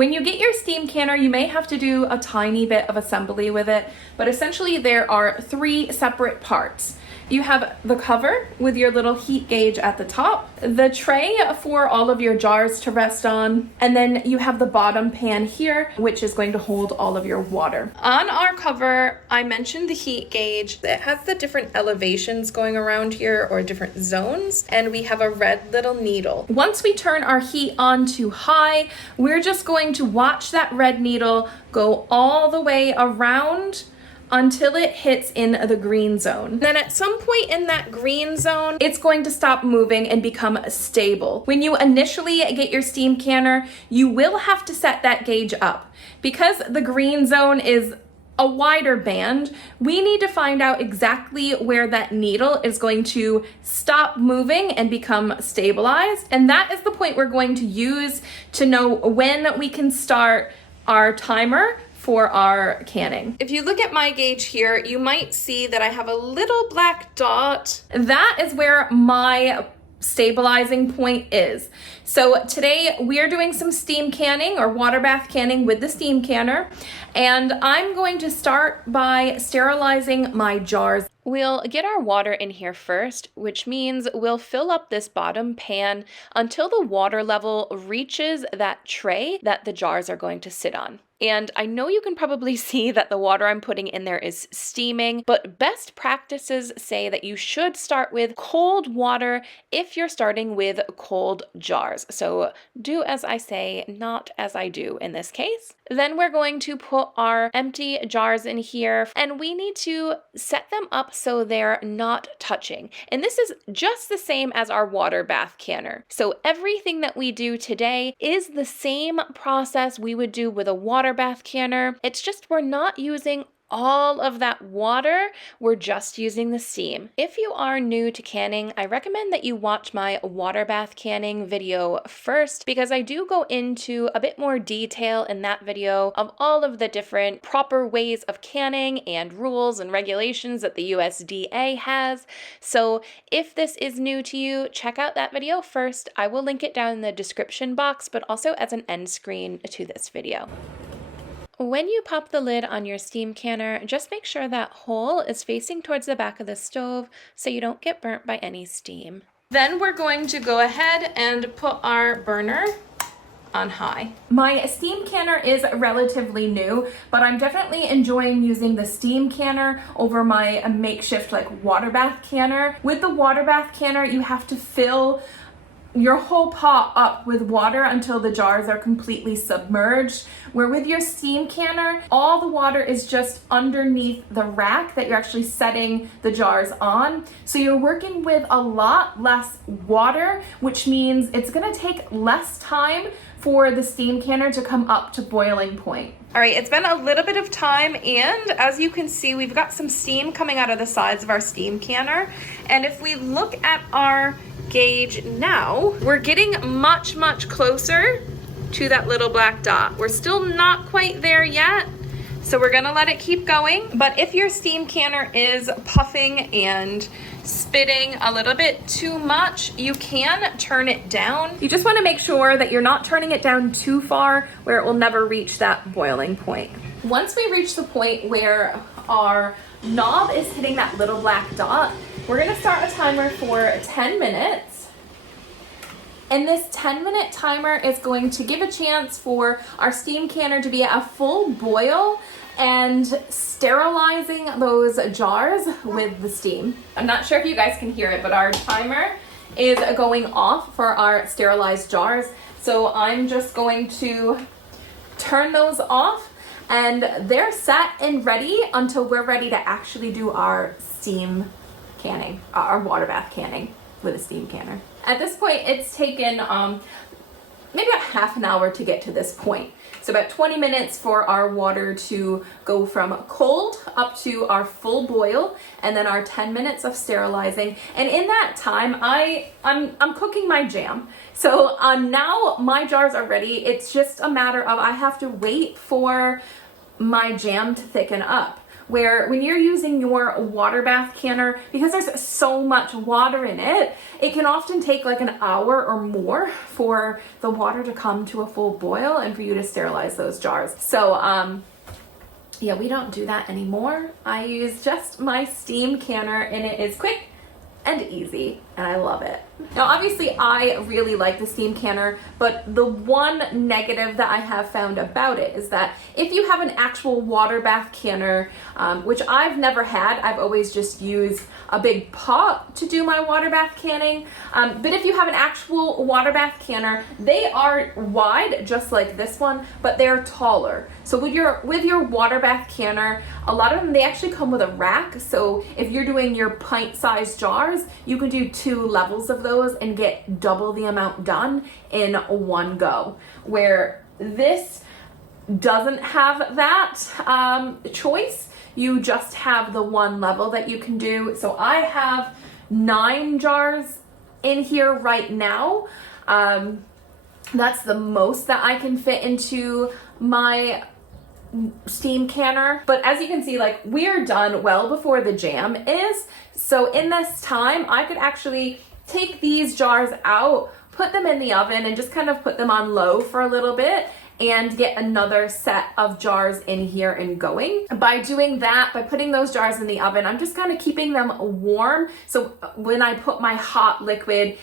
When you get your steam canner, you may have to do a tiny bit of assembly with it, but essentially there are 3 separate parts. You have the cover with your little heat gauge at the top, the tray for all of your jars to rest on, and then you have the bottom pan here, which is going to hold all of your water. On our cover, I mentioned the heat gauge. It has the different elevations going around here, or different zones, and we have a red little needle. Once we turn our heat on to high, we're just going to watch that red needle go all the way around until it hits in the green zone. Then at some point in that green zone, it's going to stop moving and become stable. When you initially get your steam canner, you will have to set that gauge up. Because the green zone is a wider band, we need to find out exactly where that needle is going to stop moving and become stabilized. And that is the point we're going to use to know when we can start our timer for our canning. If you look at my gauge here, you might see that I have a little black dot. That is where my stabilizing point is. So today we are doing some steam canning or water bath canning with the steam canner, and I'm going to start by sterilizing my jars. We'll get our water in here first, which means we'll fill up this bottom pan until the water level reaches that tray that the jars are going to sit on. And I know you can probably see that the water I'm putting in there is steaming, but best practices say that you should start with cold water if you're starting with cold jars. So do as I say, not as I do in this case. Then we're going to put our empty jars in here, and we need to set them up so they're not touching. And this is just the same as our water bath canner. So everything that we do today is the same process we would do with a water bath canner. It's just we're not using all of that water, we're just using the steam. If you are new to canning, I recommend that you watch my water bath canning video first, because I do go into a bit more detail in that video of all of the different proper ways of canning and rules and regulations that the USDA has. So if this is new to you, check out that video first. I will link it down in the description box, but also as an end screen to this video. When you pop the lid on your steam canner, just make sure that hole is facing towards the back of the stove so you don't get burnt by any steam. Then we're going to go ahead and put our burner on high. My steam canner is relatively new, but I'm definitely enjoying using the steam canner over my makeshift water bath canner. With the water bath canner, you have to fill your whole pot up with water until the jars are completely submerged, where with your steam canner, all the water is just underneath the rack that you're actually setting the jars on. So you're working with a lot less water, which means it's gonna take less time for the steam canner to come up to boiling point. All right, it's been a little bit of time, and as you can see, we've got some steam coming out of the sides of our steam canner. And if we look at our gauge now, we're getting much closer to that little black dot. We're still not quite there yet, so we're gonna let it keep going. But if your steam canner is puffing and spitting a little bit too much, you can turn it down. You just want to make sure that you're not turning it down too far where it will never reach that boiling point. Once we reach the point where our knob is hitting that little black dot, we're going to start a timer for 10 minutes. And this 10-minute timer is going to give a chance for our steam canner to be at a full boil and sterilizing those jars with the steam. I'm not sure if you guys can hear it, but our timer is going off for our sterilized jars. So I'm just going to turn those off, and they're set and ready until we're ready to actually do our steam canning, our water bath canning with a steam canner. At this point, it's taken maybe about half an hour to get to this point. So about 20 minutes for our water to go from cold up to our full boil, and then our 10 minutes of sterilizing. And in that time, I'm cooking my jam. So now my jars are ready. It's just a matter of I have to wait for my jam to thicken up. where when you're using your water bath canner, because there's so much water in it, it can often take like an hour or more for the water to come to a full boil and for you to sterilize those jars. So yeah, we don't do that anymore. I use just my steam canner, and it is quick and easy, and I love it. Now, obviously, I really like the steam canner, but the one negative that I have found about it is that if you have an actual water bath canner, which I've never had, I've always just used a big pot to do my water bath canning. But if you have an actual water bath canner, they are wide, just like this one, but they're taller. So with your water bath canner, a lot of them, they actually come with a rack. So if you're doing your pint-sized jars, you can do 2 levels of those and get double the amount done in one go. Where this doesn't have that choice. You just have the one level that you can do. So I have 9 jars in here right now. That's the most that I can fit into my steam canner. But as you can see, like, we're done well before the jam is. So in this time, I could actually take these jars out, put them in the oven, and just kind of put them on low for a little bit and get another set of jars in here and going. By doing that, by putting those jars in the oven, I'm just kind of keeping them warm. So when I put my hot liquid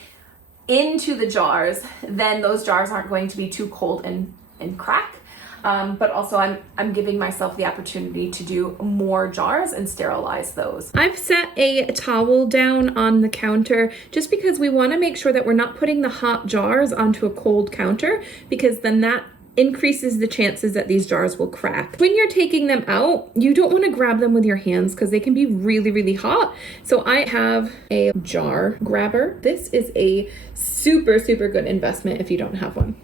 into the jars, then those jars aren't going to be too cold and crack. But also I'm giving myself the opportunity to do more jars and sterilize those. I've set a towel down on the counter just because we want to make sure that we're not putting the hot jars onto a cold counter, because then that increases the chances that these jars will crack. When you're taking them out, you don't want to grab them with your hands because they can be really, really hot. So I have a jar grabber. This is a super, super good investment if you don't have one.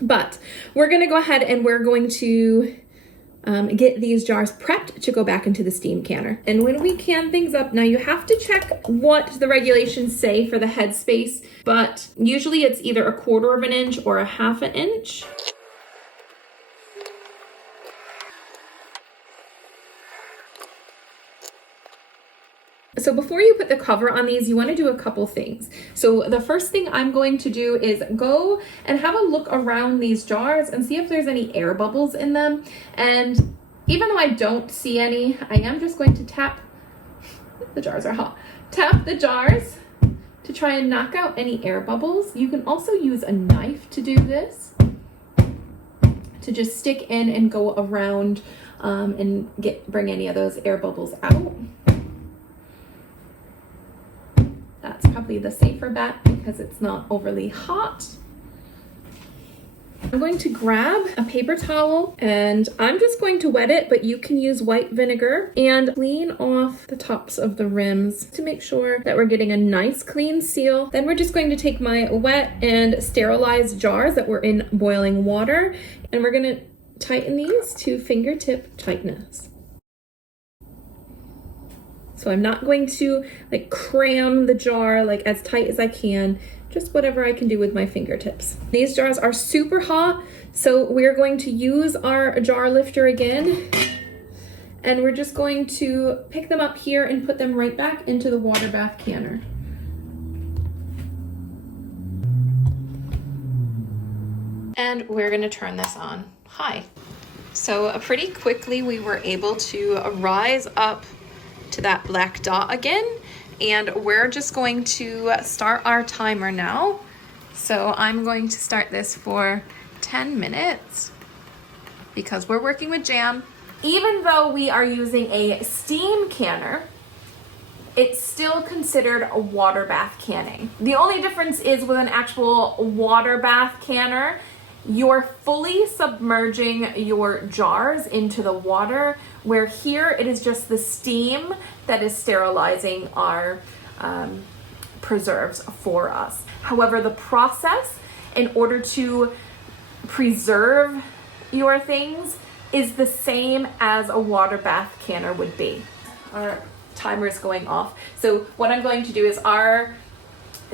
But we're going to go ahead and we're going to get these jars prepped to go back into the steam canner. And when we can things up, now you have to check what the regulations say for the headspace, but usually it's either 1/4 of an inch or 1/2 an inch. So before you put the cover on these, you want to do a couple things. So the first thing I'm going to do is go and have a look around these jars and see if there's any air bubbles in them. And even though I don't see any, I am just going to tap, the jars are hot, tap the jars to try and knock out any air bubbles. You can also use a knife to do this, to just stick in and go around and bring any of those air bubbles out. That's probably the safer bet because it's not overly hot. I'm going to grab a paper towel and I'm just going to wet it, but you can use white vinegar and clean off the tops of the rims to make sure that we're getting a nice clean seal. Then we're just going to take my wet and sterilized jars that were in boiling water, and we're going to tighten these to fingertip tightness. So I'm not going to like cram the jar like as tight as I can, just whatever I can do with my fingertips. These jars are super hot, so we're going to use our jar lifter again, and we're just going to pick them up here and put them right back into the water bath canner. And we're gonna turn this on high. So pretty quickly we were able to rise up to that black dot again, and we're just going to start our timer now. So I'm going to start this for 10 minutes because we're working with jam. Even though we are using a steam canner, it's still considered a water bath canning. The only difference is with an actual water bath canner, you're fully submerging your jars into the water, where here it is just the steam that is sterilizing our preserves for us. However, the process in order to preserve your things is the same as a water bath canner would be. Our timer is going off. So what I'm going to do is our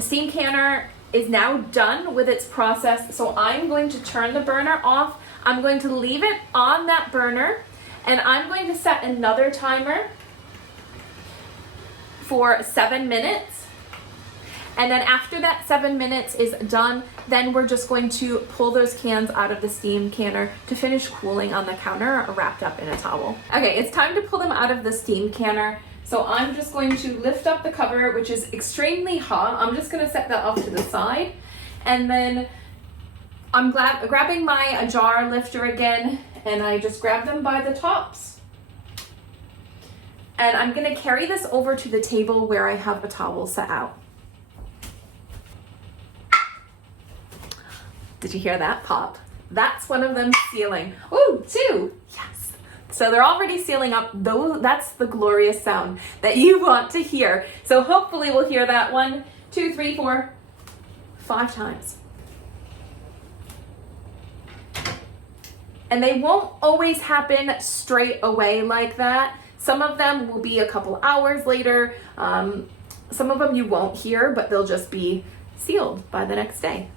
steam canner is now done with its process. So I'm going to turn the burner off. I'm going to leave it on that burner, And I'm going to set another timer for 7 minutes. And then after that 7 minutes is done, then we're just going to pull those cans out of the steam canner to finish cooling on the counter wrapped up in a towel. Okay, it's time to pull them out of the steam canner. So I'm just going to lift up the cover, which is extremely hot. I'm just gonna set that off to the side. And then I'm grabbing my jar lifter again, and I just grab them by the tops. And I'm gonna carry this over to the table where I have a towel set out. Did you hear that pop? That's one of them sealing. Ooh, 2, yes. So they're already sealing up. That's the glorious sound that you want to hear. So hopefully we'll hear that 1, 2, 3, 4, 5 times. And they won't always happen straight away like that. Some of them will be a couple hours later. Some of them you won't hear, but they'll just be sealed by the next day.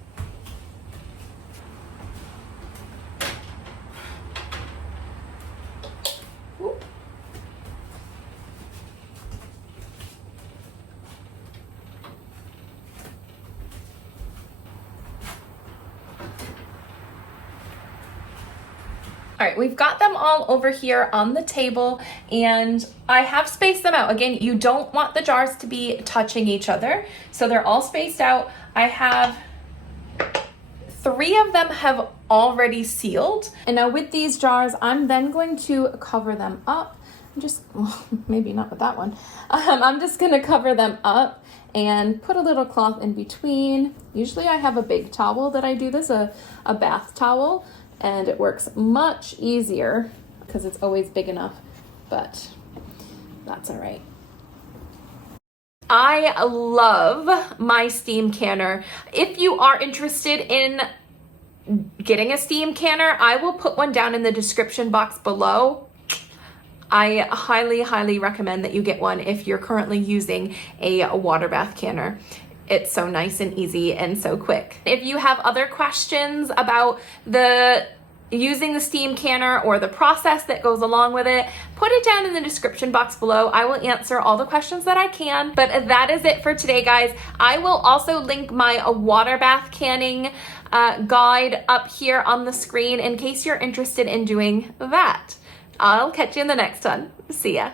All right, we've got them all over here on the table, and I have spaced them out. Again, you don't want the jars to be touching each other, so they're all spaced out. I have 3 of them have already sealed. And now with these jars, I'm then going to cover them up. Well, maybe not with that one. I'm just gonna cover them up and put a little cloth in between. Usually I have a big towel that I do this, a bath towel. And it works much easier because it's always big enough, but that's all right. I love my steam canner. If you are interested in getting a steam canner, I will put one down in the description box below. I highly, highly recommend that you get one if you're currently using a water bath canner. It's so nice and easy and so quick. If you have other questions about using the steam canner or the process that goes along with it, put it down in the description box below. I will answer all the questions that I can. But that is it for today, guys. I will also link my water bath canning guide up here on the screen in case you're interested in doing that. I'll catch you in the next one. See ya.